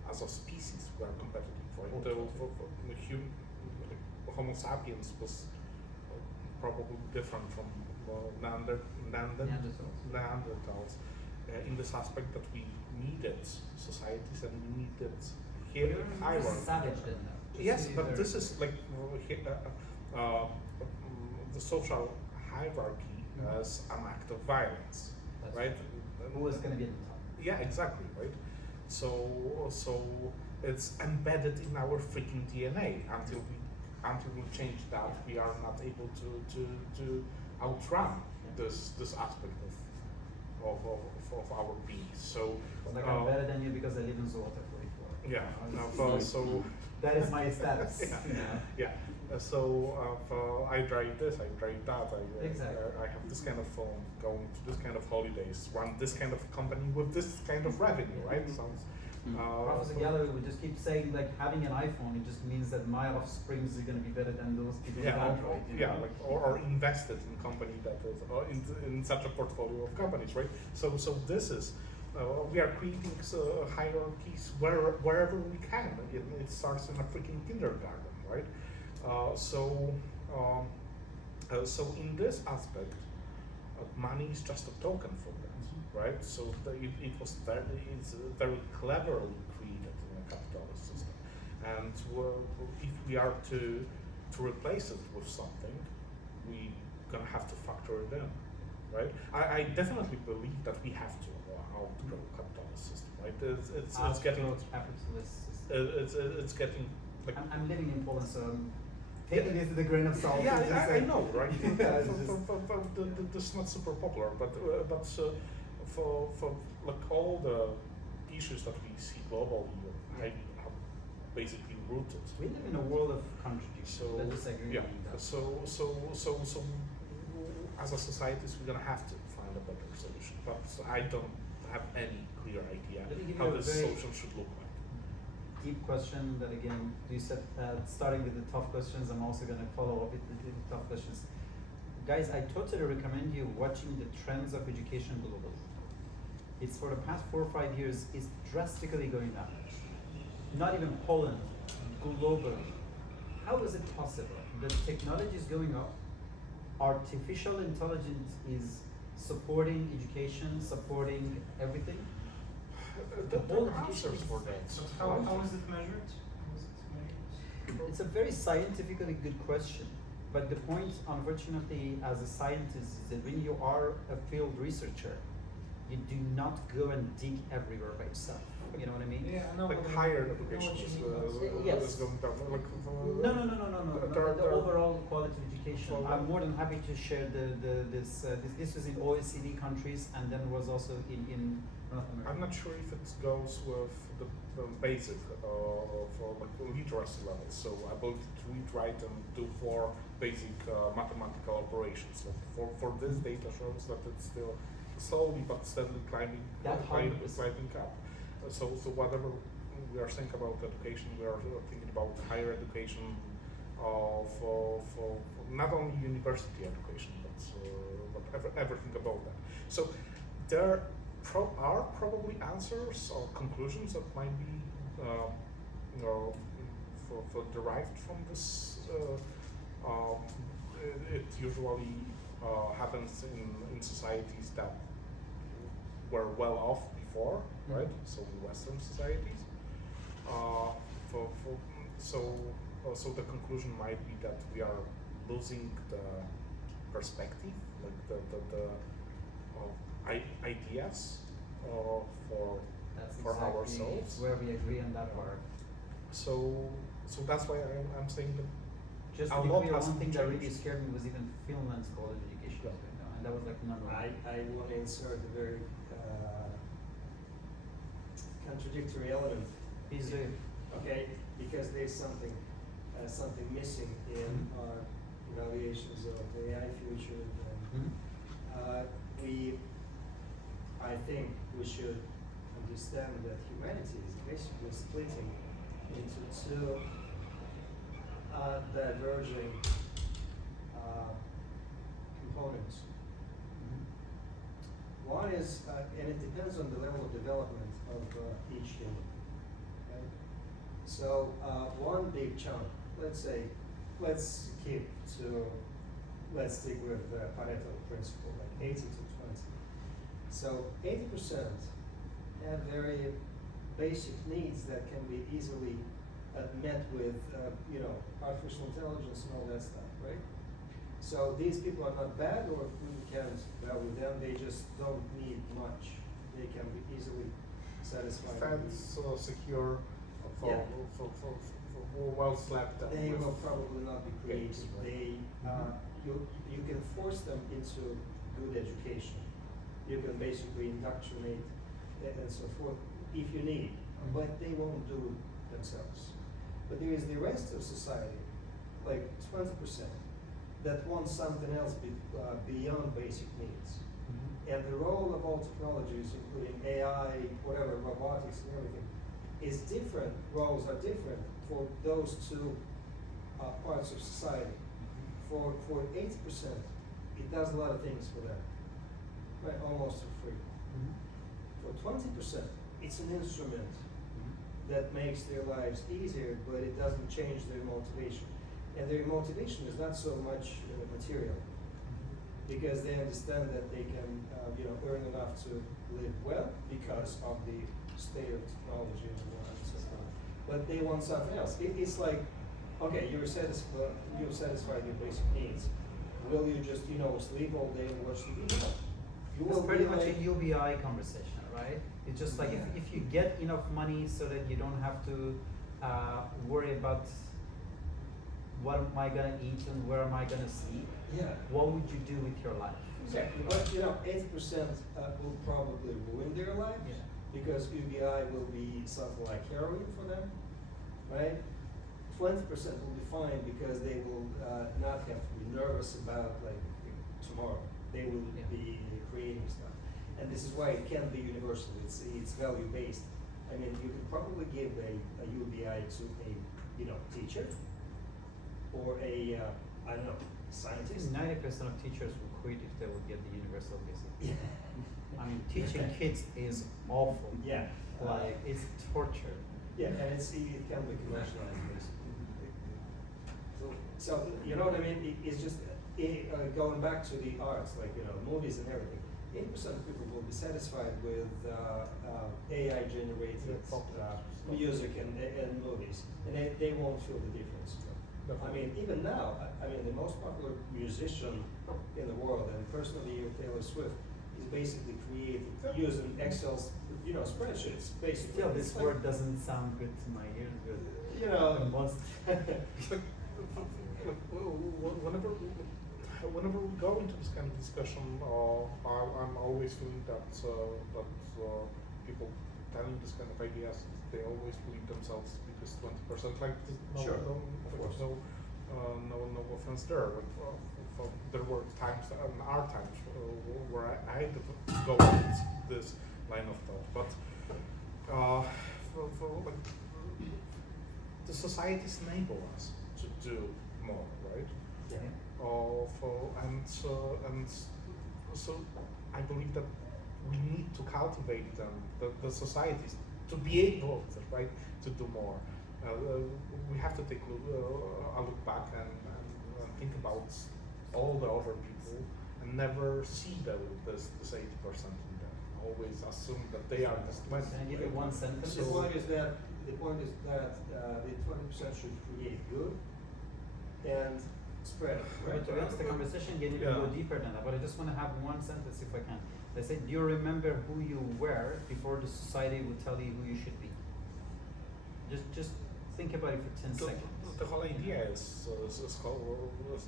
as a species, we are competitive, right? Homo sapiens was probably different from Neanderthals in this aspect that we needed societies and we needed hierarchy. Savage didn't know. Yes, but this is like the social hierarchy as an act of violence, That's right? Who is going to be at the top? Yeah, exactly, right? So it's embedded in our freaking DNA. Until we change that, we are not able to outrun this aspect of our being. So Like I'm better than you because I live in Zolota 44. yeah, so. That is my status. Yeah. You know? Yeah. I drive this, I drive that. Exactly. I have this kind of phone, going to this kind of holidays, run this kind of company with this kind of revenue, right? Sounds. Professor Gallery would just keep saying like having an iPhone, it just means that my offsprings are going to be better than those people with Android. You know? Like or invested in company that is in such a portfolio of companies, right? So this is. We are creating hierarchies wherever we can. It starts in a freaking kindergarten, right? So in this aspect, money is just a token for that, right? So it's very cleverly created in a capitalist system, and if we are to replace it with something, we're gonna have to factor it in, right? I definitely believe that we have to outgrow capitalist system, right? It's getting capitalist system. It's getting like I'm living in Poland, so I'm taking this with a grain of salt. yeah, I know, right? Yeah, This is not super popular, but for like all the issues that we see globally, are basically rooted. We live in a world of contradictions. So Let's just agree yeah, on that. so as a society, we're gonna have to find a better solution. But I don't have any clear idea Let me give how you a this very solution should look like. Deep question that again, you said starting with the tough questions, I'm also going to follow up with the tough questions. Guys, I totally recommend you watching the trends of education globally. It's for the past 4 or 5 years, it's drastically going down. Not even Poland, globally. How is it possible? The technology is going up, artificial intelligence is supporting education, supporting everything. The whole answers for that. How is it measured? It's a very scientifically good question. But the point, unfortunately, as a scientist, is that when you are a field researcher, you do not go and dig everywhere by yourself. You know what I mean? Yeah, I know. Like what higher you mean. I know education what you mean. Yes. is going down. Like, No. The overall quality of education. So- I'm more than happy to share this was in OECD countries, and then was also in North America. I'm not sure if it goes with the basic of like literacy levels. So ability to read, write, and do 4 basic mathematical operations. Like for this data shows that it's still slowly but steadily climbing That climbing 100%. up. So whatever we are saying about education, we are thinking about higher education for not only university education, but everything about that. So there are probably answers or conclusions that might be for derived from this. It usually happens in societies that were well off before, right? So Western societies. So the conclusion might be that we are losing the perspective, like the ideas for That's for exactly ourselves. where we agree on that part. So that's why I'm saying that Just a to be lot clear, has one thing that really changed. scared me was even Finland's college education, Yeah. you know, and that was like number one. I want to insert a very contradictory element. Please do. Okay, because there's something missing in our evaluations of AI future. And, I think we should understand that humanity is basically splitting into 2 diverging components. One is, and it depends on the level of development of each human. Okay? So one big chunk, let's stick with the Pareto principle, like 80 to 20. So 80% have very basic needs that can be easily met with, artificial intelligence and all that stuff, right? So these people are not bad, or we can't value them. They just don't need much. They can be easily satisfied. Fed, secure, Yeah. for well slept. and They with will probably not be creative. games, right? They, you can force them into good education. You can basically indoctrinate and so forth if you need, but they won't do it themselves. But there is the rest of society, like 20%, that wants something else beyond basic needs. And the role of all technologies, including AI, whatever, robotics and everything, is different. Roles are different for those 2 parts of society. For 80%, it does a lot of things for them, right? Almost for free. For 20%, it's an instrument that makes their lives easier, but it doesn't change their motivation. And their motivation is not so much material, because they understand that they can, earn enough to live well because of the state of technology and so forth. But they want something else. It's like, okay, you've satisfied your basic needs. Will you just, sleep all day and watch TV? You It's will pretty be much like, a UBI conversation, right? It's just like if you get enough money so that you don't have to worry about what am I gonna eat and where am I gonna sleep, yeah. what would you do with your life? Exactly, but 80% will probably ruin their life, Yeah. because UBI will be something like heroin for them, right? 20% will be fine because they will not have to be nervous about like tomorrow. They will Yeah. be creating stuff, and this is why it can't be universal. It's value based. I mean, you can probably give a UBI to a teacher or a I don't know, scientist. 90% of teachers will quit if they would get the universal basic. Yeah. I mean, teaching kids is awful. Yeah. Like, it's torture. Yeah, and it can be commercialized basically. So you know what I mean? It's just going back to the arts, like movies and everything. 80% of people will be satisfied with AI generated music and movies, and they won't feel the difference. I mean, even now, I mean, the most popular musician in the world, and personally Taylor Swift, is basically created using Excel's, spreadsheets, basically. Still, this It's like, word doesn't sound good to my ears. But you know, most Whenever we go into this kind of discussion, I'm always feeling that people telling this kind of ideas, they always believe themselves to be this 20%. Like, Sure, no, of course. no offense there. But there were times, and are times, where I had to go with this line of thought. But like, the societies enable us to do more, right? yeah. And so I believe that we need to cultivate them, the societies, to be able to, right, to do more. We have to take a look back and think about all the other people and never see this 80% in them. Always assume that they are this 20. Can I give you one sentence? The point is that the 20% should create good and spread it, But right? to be honest, the conversation can even go deeper than that. But I just want to have one sentence, if I can. They say, do you remember who you were before the society would tell you who you should be? Just think about it for 10 seconds. The whole idea is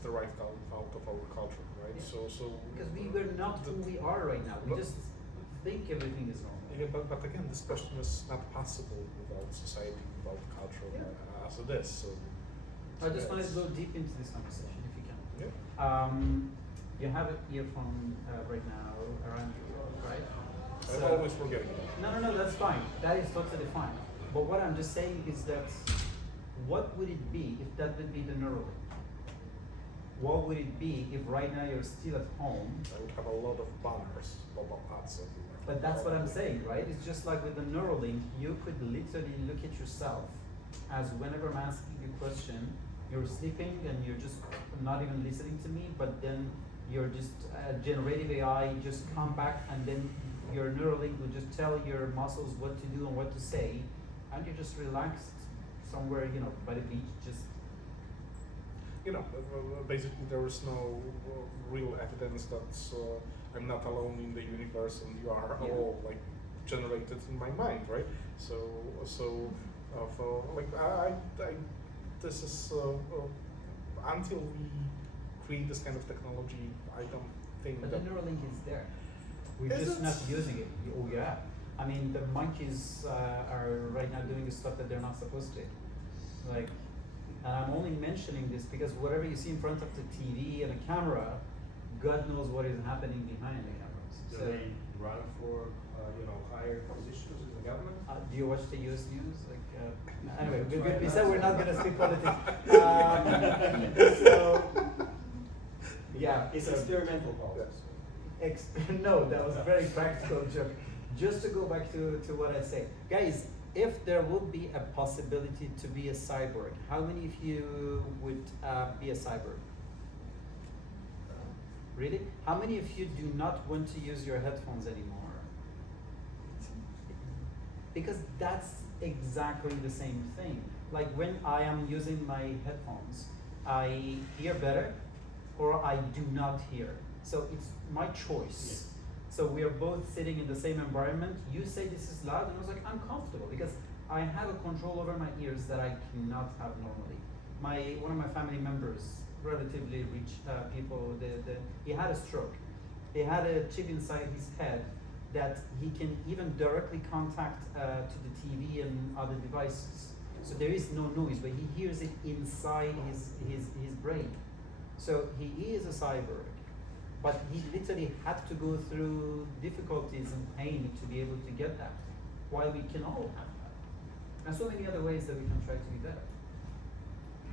the right out of our culture, right? Yeah. So Because we were not who we are right now. We But- just think everything is normal. Yeah, but again, this question is not possible without society, without culture, Yeah. as it is. So I just wanted to that's- go deep into this conversation, if you can. Yeah. You have an earphone right now around you, right? I'm always forgetting it. No, that's fine. That is totally fine. But what I'm just saying is that, what would it be if that would be the Neuralink? What would it be if right now you're still at home? I would have a lot of banners, pop-up ads everywhere. But that's what I'm saying, right? It's just like with the Neuralink, you could literally look at yourself as whenever I'm asking you a question, you're sleeping and you're just not even listening to me, but then you're just generative AI just come back and then your Neuralink will just tell your muscles what to do and what to say, and you're just relaxed somewhere, by the beach, just. Basically there is no real evidence that I'm not alone in the universe and you are Yeah. all like generated in my mind, right? So like I this is until we create this kind of technology, I don't think But the that Neuralink is there. We're Is just it? not using it. Oh yeah. I mean, the monkeys are right now doing stuff that they're not supposed to. Like, and I'm only mentioning this because whatever you see in front of the TV and a camera, God knows what is happening behind the cameras. Do So, they run for, higher positions in the government? do you watch the U.S. news? Like, anyway, we said we're not gonna speak politics. So, yeah, It's so- experimental politics. No, that was a very practical joke. Just to go back to what I say. Guys, if there would be a possibility to be a cyborg, how many of you would be a cyborg? Really? How many of you do not want to use your headphones anymore? Because that's exactly the same thing. Like when I am using my headphones, I hear better or I do not hear. So it's my choice. So we are both sitting in the same environment. You say this is loud, and I was like, I'm comfortable because I have a control over my ears that I cannot have normally. One of my family members, relatively rich people, he had a stroke. He had a chip inside his head that he can even directly contact to the TV and other devices. So there is no noise, but he hears it inside his brain. So he is a cyborg, but he literally had to go through difficulties and pain to be able to get that, while we can all have that. And so many other ways that we can try to be better.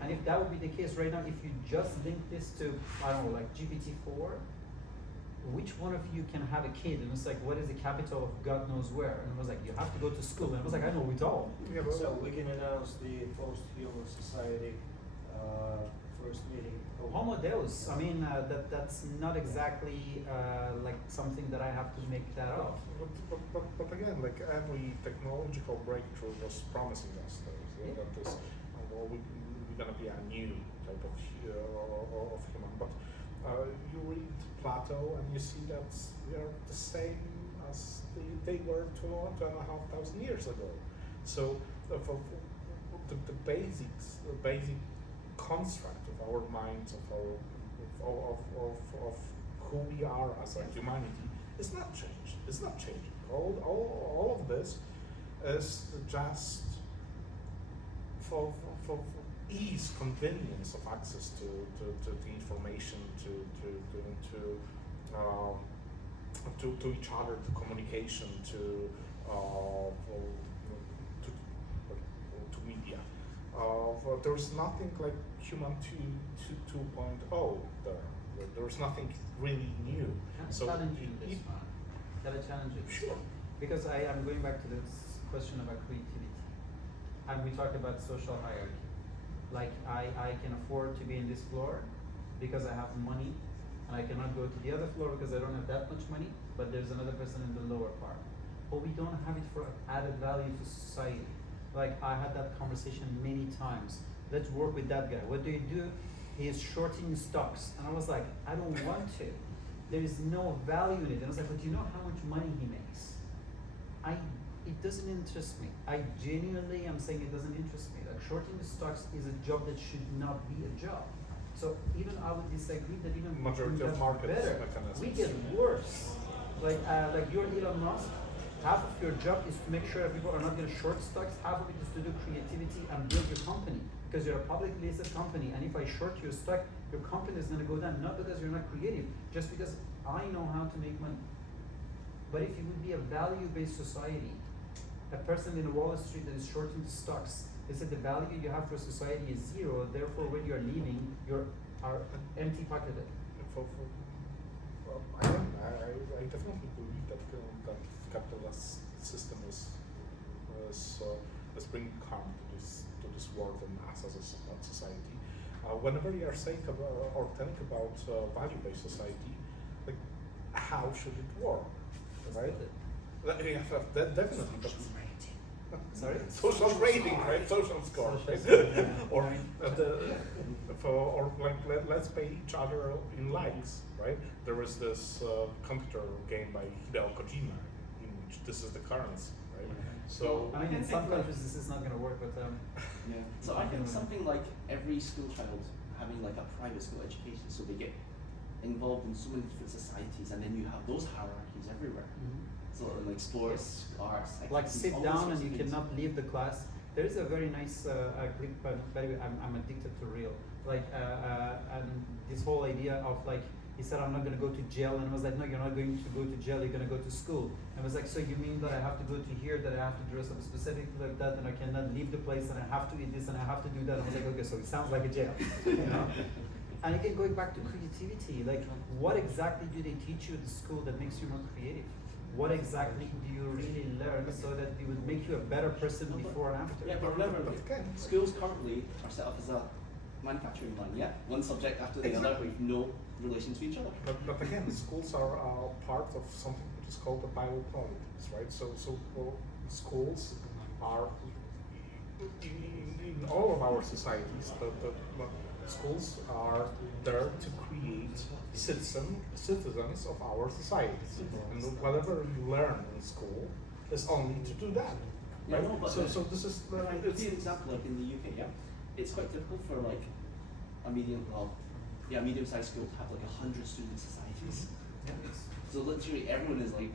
And if that would be the case right now, if you just link this to, I don't know, like GPT-4, which one of you can have a kid? And it's like, what is the capital of God knows where? And I was like, you have to go to school. And I was like, I know it all. Yeah, but- So we can announce the post-human society first meeting. Homo Deus, I mean, that's not exactly like something that I have to make that up. But again, like every technological breakthrough was promising us that this, well, we we're gonna be a new type of human. But you read Plato and you see that we are the same as they were 2,500 years ago. So for the basics, the basic construct of our minds, of who we are as a humanity is not changed. It's not changing. All of this is just for ease, convenience of access to the information, to each other, to communication, to media. There's nothing like human 2.0 there. There's nothing really new. Can I So challenge you this one? Can I challenge you? Sure. Because I am going back to this question about creativity. And we talked about social hierarchy. Like I can afford to be in this floor because I have money, and I cannot go to the other floor because I don't have that much money, but there's another person in the lower part. But we don't have it for added value to society. Like I had that conversation many times. Let's work with that guy. What do you do? He is shorting stocks. And I was like, I don't want to. There is no value in it. And I was like, but do you know how much money he makes? It doesn't interest me. I genuinely am saying it doesn't interest me. Like shorting the stocks is a job that should not be a job. So even I would disagree that even Majority of markets better. mechanisms. We get worse. Like you're Elon Musk. Half of your job is to make sure that people are not going to short stocks. Half of it is to do creativity and build your company. Because you're a publicly listed company, and if I short your stock, your company is going to go down. Not because you're not creative, just because I know how to make money. But if it would be a value-based society, a person in Wall Street that is shorting stocks, they said the value you have for society is zero. Therefore, when you are leaving, you are empty-pocketed. I definitely believe that that capitalist system is bringing harm to this world and us as a society. Whenever you are saying about or telling about value-based society, like how should it work, right? Yeah, definitely. But Sorry? social rating, right? Social score, right? Or let's pay each other in likes, right? There is this computer game by Hideo Kojima in which this is the currency, right? So I mean, in some countries this is not going to work, but Yeah. So I think something like every school child having like a private school education, so they get involved in so many different societies, and then you have those hierarchies everywhere. So like sports, arts, like activities, sit all down those and you sorts of things. cannot leave the class. There is a very nice clip, by the way, I'm addicted to Reel. Like, and this whole idea of like, he said, I'm not going to go to jail. And I was like, no, you're not going to go to jail, you're going to go to school. And I was like, so you mean that I have to go to here, that I have to dress up specifically like that, and I cannot leave the place, and I have to eat this, and I have to do that. And I was like, okay, so it sounds like a jail, you know? And again, going back to creativity, like what exactly do they teach you at the school that makes you more creative? What exactly do you really learn so that it would make you a better person before and after? Yeah, but remember, But again, schools currently are set up as a manufacturing line, yeah? One subject after the other Exactly. with no relation to each other. But again, schools are part of something which is called the biopolitics, right? So schools are in all of our societies. The schools are there to create citizens of our societies, and whatever you learn in school is only to do that. Yeah, Right? no, but so this is If I give you an example, like in the UK, yeah, it's quite typical for like a medium-sized school to have like 100 student societies. So literally everyone is like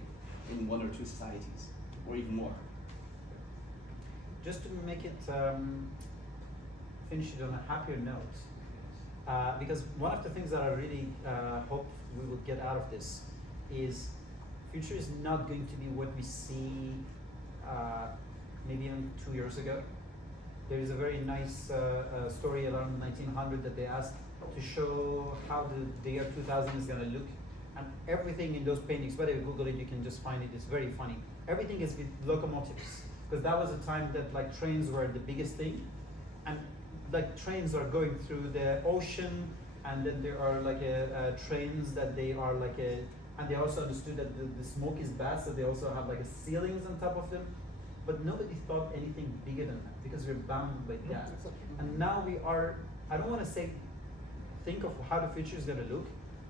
in one or two societies, or even more. Just to make it finish it on a happier note, because one of the things that I really hope we will get out of this is future is not going to be what we see maybe even 2 years ago. There is a very nice story around 1900 that they asked to show how the year 2000 is going to look, and everything in those paintings, whether you Google it, you can just find it. It's very funny. Everything is with locomotives, because that was a time that like trains were the biggest thing, and like trains are going through the ocean, and then there are like trains that they are like and they also understood that the smoke is bad, so they also have like ceilings on top of them. but nobody thought anything bigger than that because we're bound by that. Exactly. And now we are, I don't want to say, think of how the future is going to look,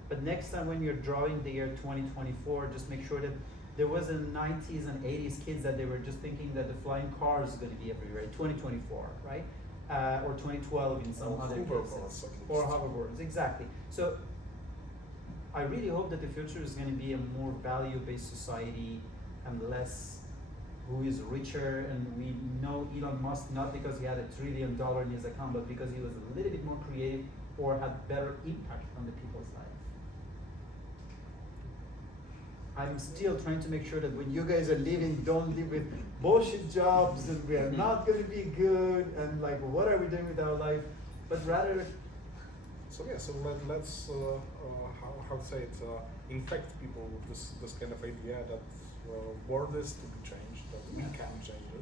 but next time when you're drawing the year 2024, just make sure that there was in 90s and 80s kids that they were just thinking that the flying car is going to be everywhere, 2024, right? Or 2012 in some Or other hoverboards, cases. at least. Or hoverboards, exactly. So I really hope that the future is going to be a more value-based society and less who is richer. And we know Elon Musk not because he had $1 trillion in his account, but because he was a little bit more creative or had better impact on the people's life. I'm still trying to make sure that when you guys are leaving, don't leave with bullshit jobs and we are not going to be good and like what are we doing with our life, but rather. So yeah, so let's how to say it, infect people with this kind of idea that world is to be changed, that we can change it.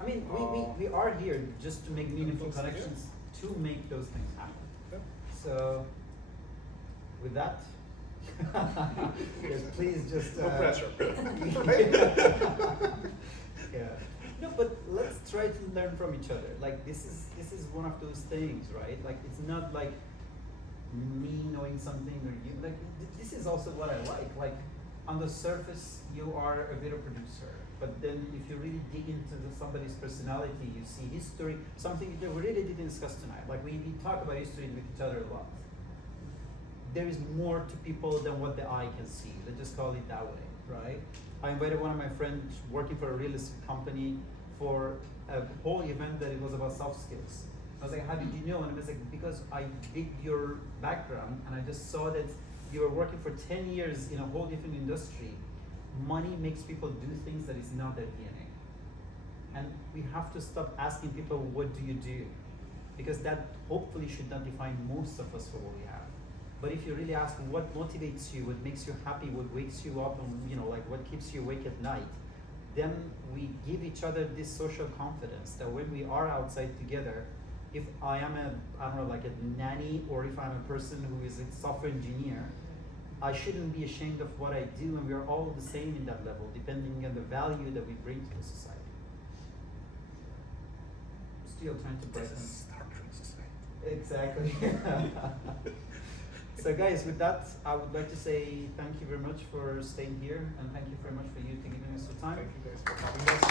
I mean, we are here just to make meaningful Yeah. connections, to make those things happen. Yeah. So, with that, yes, please just. No pressure. Yeah. No, but let's try to learn from each other. Like this is one of those things, right? Like it's not like me knowing something or you. Like this is also what I like. Like on the surface, you are a video producer, but then if you really dig into somebody's personality, you see history. Something that we really didn't discuss tonight. Like we talk about history with each other a lot. There is more to people than what the eye can see. Let's just call it that way, right? I invited one of my friends working for a real estate company for a whole event that it was about soft skills. I was like, how did you know? And I was like, because I did your background and I just saw that you were working for 10 years in a whole different industry. Money makes people do things that is not their DNA. And we have to stop asking people, what do you do? Because that hopefully should not define most of us for what we have. But if you really ask what motivates you, what makes you happy, what wakes you up, and like what keeps you awake at night, then we give each other this social confidence that when we are outside together, if I am like a nanny, or if I'm a person who is a software engineer, I shouldn't be ashamed of what I do, and we are all the same in that level, depending on the value that we bring to the society. Still trying to This brighten. is Star Trek society. Exactly. So guys, with that, I would like to say thank you very much for staying here, and thank you very much for you to giving us your time.